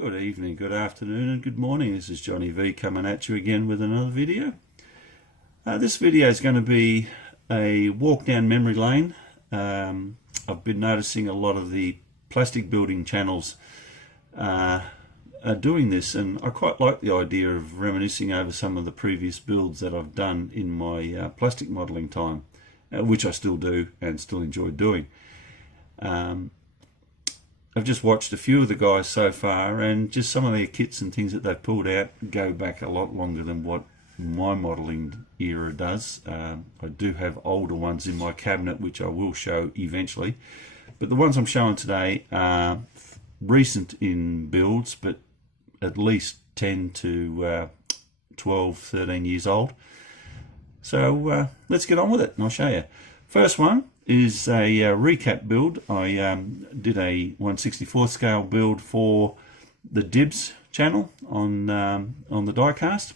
Good evening, good afternoon and good morning. This is Johnny V coming at you again with another video. This video is going to be a walk down memory lane. I've been noticing a lot of the plastic building channels are doing this, and I quite like the idea of reminiscing over some of the previous builds that I've done in my plastic modelling time, which I still do and still enjoy doing. I've just watched a few of the guys so far, and just some of their kits and things that they've pulled out go back a lot longer than what my modelling era does. I do have older ones in my cabinet which I will show eventually, but the ones I'm showing today are recent in builds, but at least 10 to 12, 13 years old. So let's get on with it and I'll show you. First one is a recap build. I did a 1/64 scale build for the Dibs channel on the diecast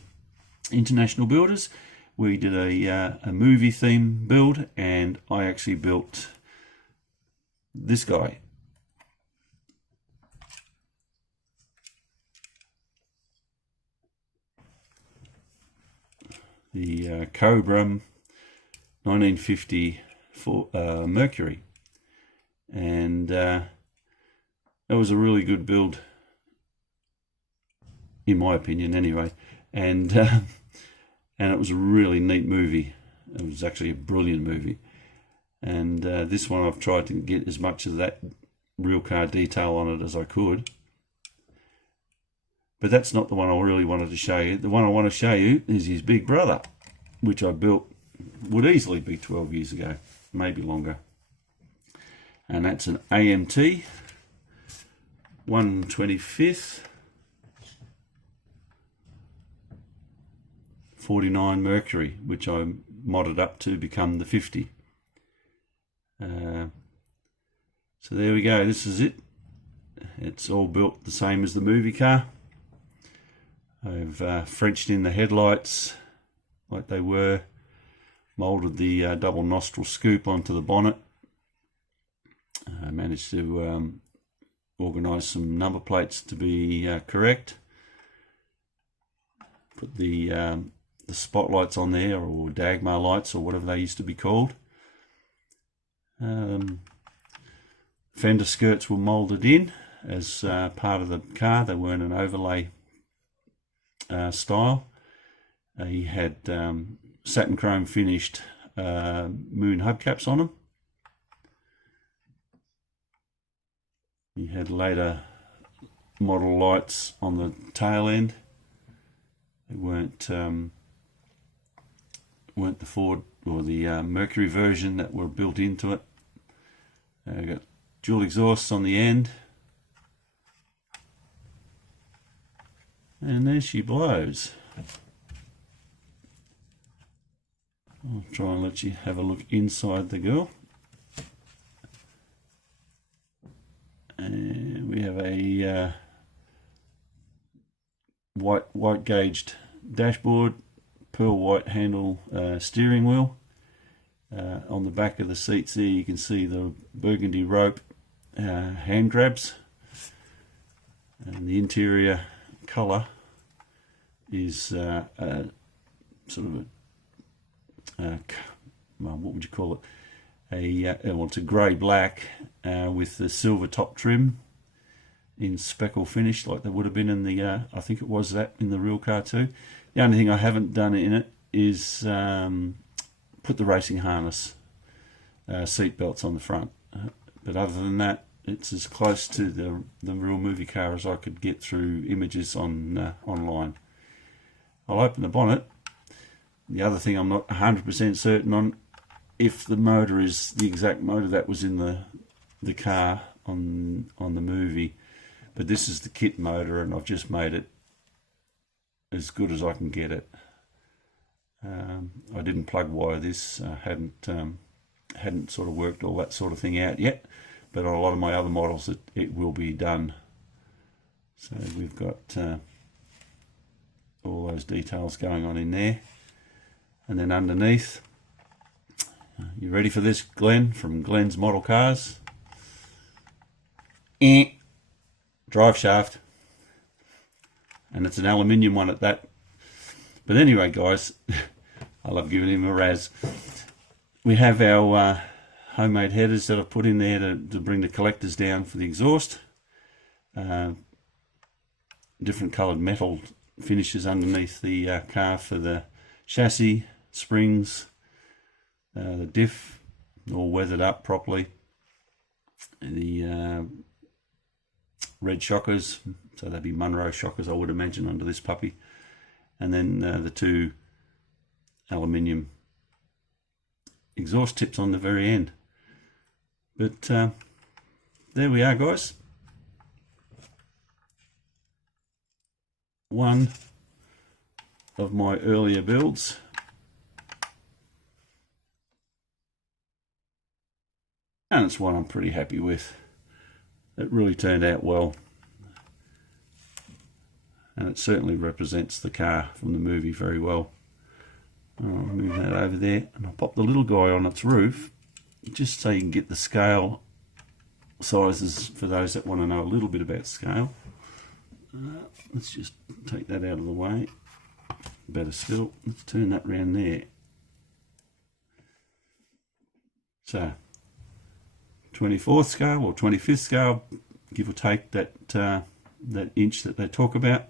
International Builders. We did a movie theme build, and I actually built this guy. The Cobra 1950 for Mercury, and that was a really good build in my opinion anyway, and it was a really neat movie. It was actually a brilliant movie, and this one I've tried to get as much of that real car detail on it as I could, but that's not the one I really wanted to show you. The one I want to show you is his big brother, which I built, would easily be 12 years ago, maybe longer, and that's an AMT 1/25 49 Mercury, which I modded up to become the 50. So there we go, this is it. It's all built the same as the movie car. I've Frenched in the headlights like they were, molded the double nostril scoop onto the bonnet. I managed to organize some number plates to be correct. Put the spotlights on there, or Dagmar lights, or whatever they used to be called. Fender skirts were molded in as part of the car. They weren't an overlay style. He had satin chrome finished moon hubcaps on them. He had later model lights on the tail end. They weren't the Ford or the Mercury version that were built into it. Got dual exhausts on the end, and there she blows. I'll try and let you have a look inside the girl. And we have a white gauged dashboard, pearl white handle steering wheel. On the back of the seats there you can see the burgundy rope hand grabs, and the interior colour is sort of well, what would you call it? Well, it's a grey black with the silver top trim in speckle finish, like there would have been in the I think it was that in the real car too. The only thing I haven't done in it is put the racing harness seat belts on the front, but other than that, it's as close to the real movie car as I could get through images on online. I'll open the bonnet. The other thing I'm not 100% certain on, if the motor is the exact motor that was in the car on the movie, but this is the kit motor, and I've just made it as good as I can get it. I didn't plug wire this. I hadn't sort of worked all that sort of thing out yet, but on a lot of my other models it will be done. So we've got all those details going on in there. And then underneath, you ready for this, Glenn, from Glenn's Model Cars? Drive shaft. and it's an aluminium one at that. But anyway, guys, I love giving him a razz. We have our homemade headers that I've put in there to bring the collectors down for the exhaust. Different coloured metal finishes underneath the car for the chassis, springs, the diff, all weathered up properly. The red shockers, so they'd be Monroe shockers, I would imagine, under this puppy. And then the two aluminium exhaust tips on the very end. But there we are, guys. One of my earlier builds. And it's one I'm pretty happy with. It really turned out well. And it certainly represents the car from the movie very well. I'll move that over there, and I'll pop the little guy on its roof just so you can get the scale sizes for those that want to know a little bit about scale. Let's just take that out of the way. Better still, let's turn that round there. So 24th scale or 25th scale, give or take that that inch that they talk about,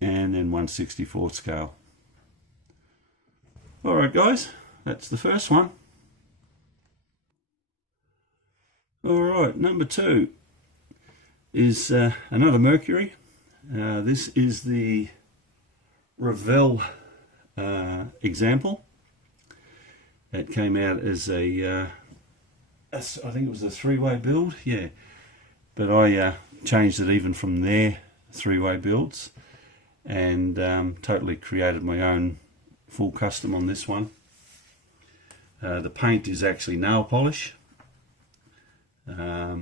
and then 1/64th scale. Alright guys, that's the first one. Alright, number 2 is another Mercury. This is the Revell example. It came out as a I think it was a 3-way build, yeah. But I changed it even from their 3-way builds, and totally created my own full custom on this one. The paint is actually nail polish. I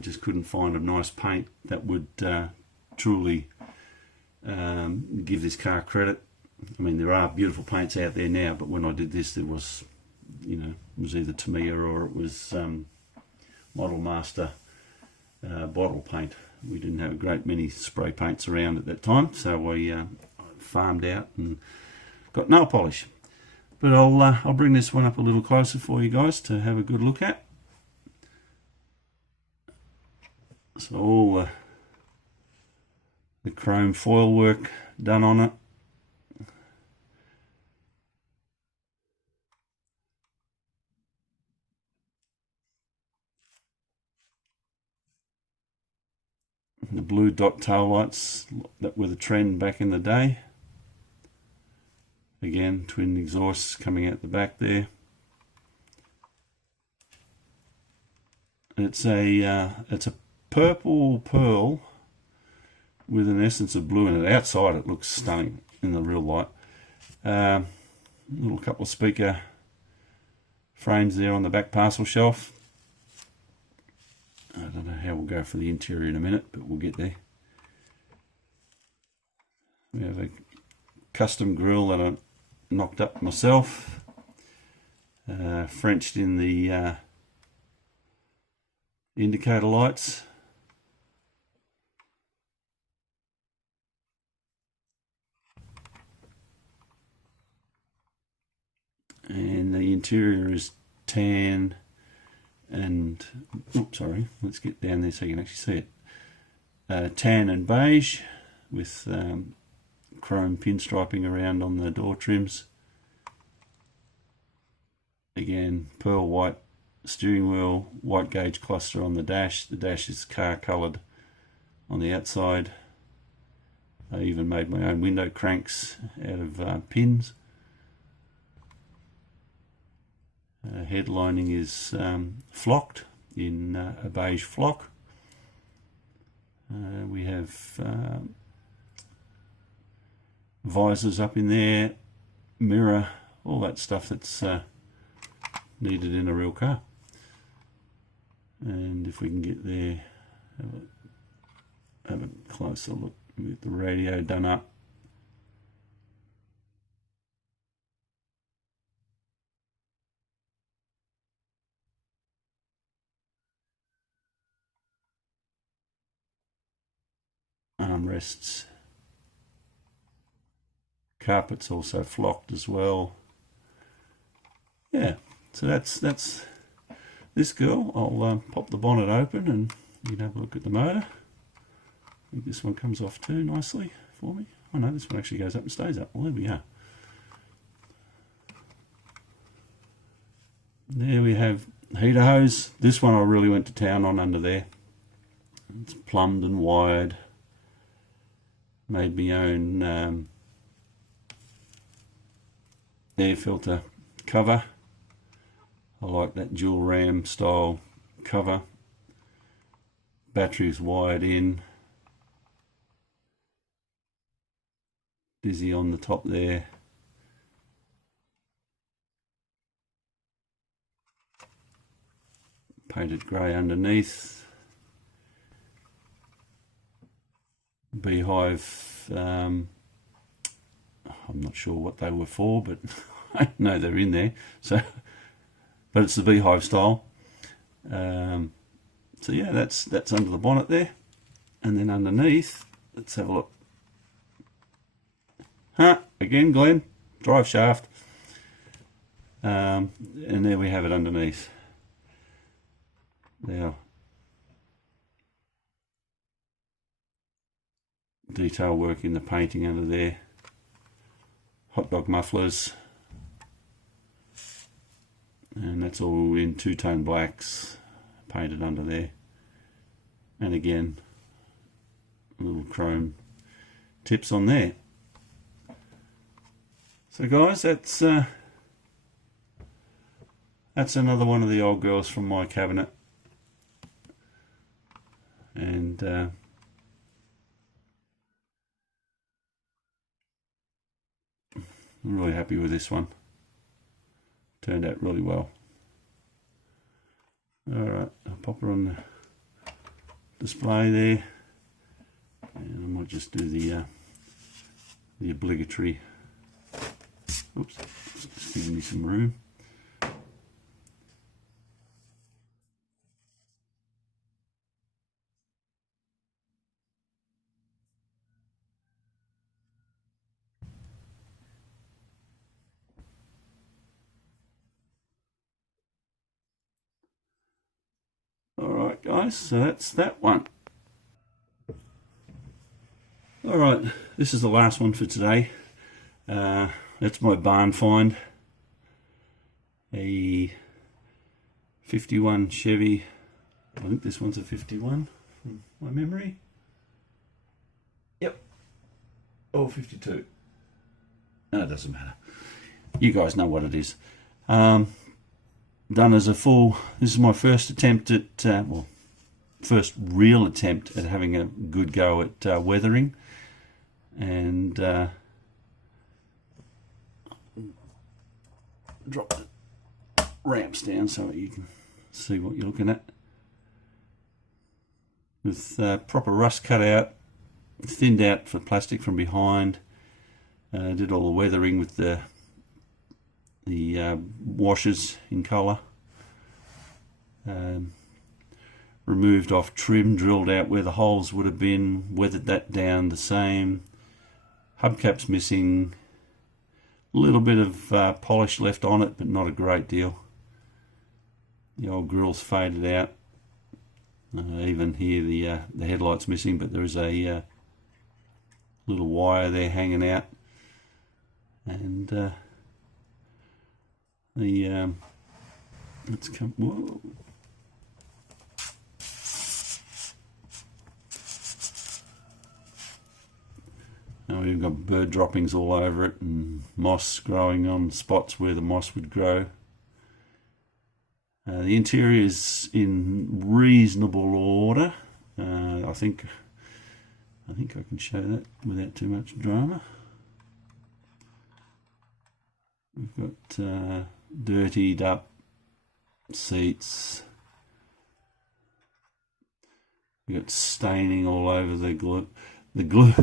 just couldn't find a nice paint that would truly give this car credit. I mean, there are beautiful paints out there now, but when I did this, there was, you know, it was either Tamiya or it was Model Master bottle paint. We didn't have a great many spray paints around at that time, so I farmed out and got nail polish. But I'll bring this one up a little closer for you guys to have a good look at. So all the chrome foil work done on it. The blue dot tail lights that were the trend back in the day. Again, twin exhausts coming out the back there. It's a purple pearl with an essence of blue in it. Outside it looks stunning in the real light. Little couple of speaker frames there on the back parcel shelf. I don't know how we'll go for the interior in a minute, but we'll get there. We have a custom grille that I knocked up myself, Frenched in the indicator lights. And the interior is tan and, oops, sorry, let's get down there so you can actually see it. Tan and beige with chrome pinstriping around on the door trims. Again, pearl white steering wheel, white gauge cluster on the dash. The dash is car coloured on the outside. I even made my own window cranks out of pins. Headlining is flocked in a beige flock. We have visors up in there, mirror, all that stuff that's needed in a real car. And if we can get there, have a closer look. We get the radio done up. Armrests Carpet's also flocked as well. Yeah, so that's this girl. I'll pop the bonnet open and you can have a look at the motor. I think this one comes off too nicely for me. Oh no, this one actually goes up and stays up. Well, there we are. There we have heater hose. This one I really went to town on under there. It's plumbed and wired. Made my own air filter cover. I like that dual ram style cover. Battery's wired in. Dizzy on the top there. Painted grey underneath. Beehive, I'm not sure what they were for, but I know they're in there. So, but it's the beehive style. So yeah, that's under the bonnet there, and then underneath, let's have a look. Again, Glenn, drive shaft, and there we have it underneath. Now, detail work in the painting under there. Hot dog mufflers, and that's all in two-tone blacks painted under there. And again, little chrome tips on there. So guys, that's another one of the old girls from my cabinet, and I'm really happy with this one. Turned out really well. Alright, I'll pop her on the display there, and I might just do the obligatory. Oops, just giving me some room. Alright guys, so that's that one. Alright, this is the last one for today. That's my barn find. A 51 Chevy. I think this one's a 51 from my memory. Yep. Oh, 52. No, it doesn't matter. You guys know what it is. Done as a full. This is my first attempt at, well, first real attempt at having a good go at weathering. And drop the ramps down so you can see what you're looking at. With proper rust cut out, thinned out for plastic from behind. Did all the weathering with the washers in colour. Removed off trim, drilled out where the holes would have been, weathered that down the same. Hubcap's missing. A little bit of polish left on it, but not a great deal. The old grill's faded out. Even here the headlight's missing, but there is a little wire there hanging out. And let's come. Whoa. Now we've got bird droppings all over it and moss growing on spots where the moss would grow. The interior is in reasonable order. I think I can show that without too much drama. We've got dirtied up seats. We've got staining all over the glue. The glue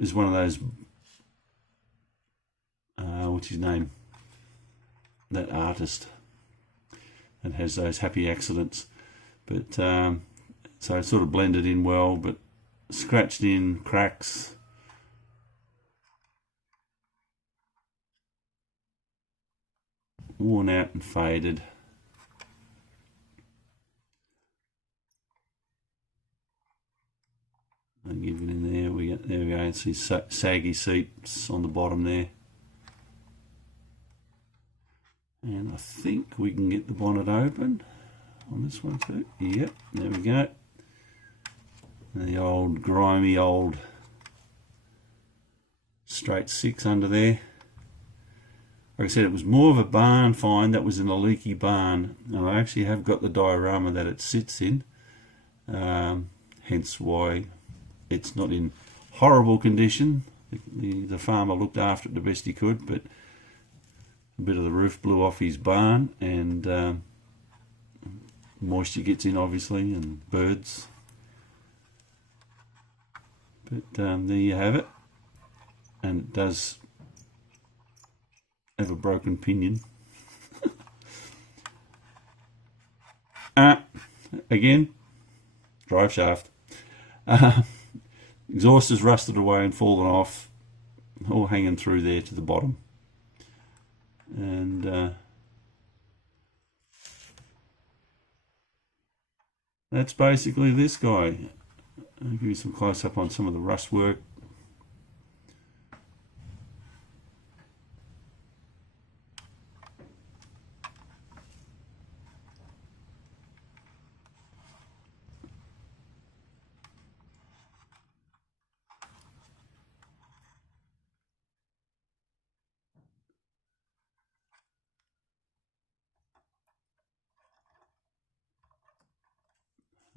is one of those, what's his name? That artist that has those happy accidents. But so it's sort of blended in well, but scratched in cracks. worn out and faded. I'll give it in there. There we go. See saggy seats on the bottom there. And I think we can get the bonnet open on this one too. Yep, there we go. The old grimy old straight 6 under there. Like I said, it was more of a barn find. That was in a leaky barn, and I actually have got the diorama that it sits in, hence why it's not in horrible condition. The farmer looked after it the best he could, but a bit of the roof blew off his barn, and moisture gets in obviously, and birds. But there you have it, and it does have a broken pinion. Again, drive shaft. Exhaust has rusted away and fallen off, all hanging through there to the bottom. And that's basically this guy. I'll give you some close up on some of the rust work.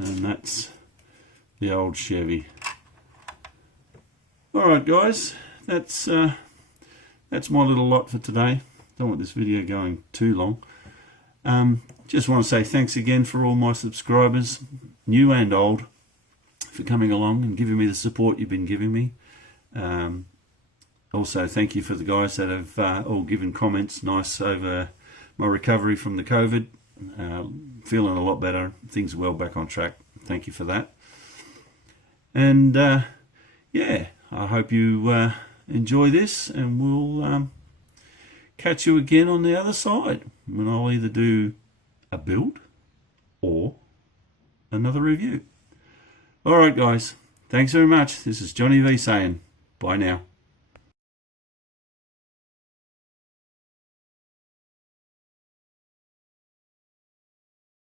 And that's the old Chevy. Alright guys, that's my little lot for today. Don't want this video going too long. Just want to say thanks again for all my subscribers, new and old, for coming along and giving me the support you've been giving me. Also thank you for the guys that have all given comments nice over my recovery from the COVID. Feeling a lot better, things are well back on track. Thank you for that. And yeah, I hope you enjoy this, and we'll catch you again on the other side when I'll either do a build or another review. Alright guys, thanks very much. This is Johnny V saying bye now.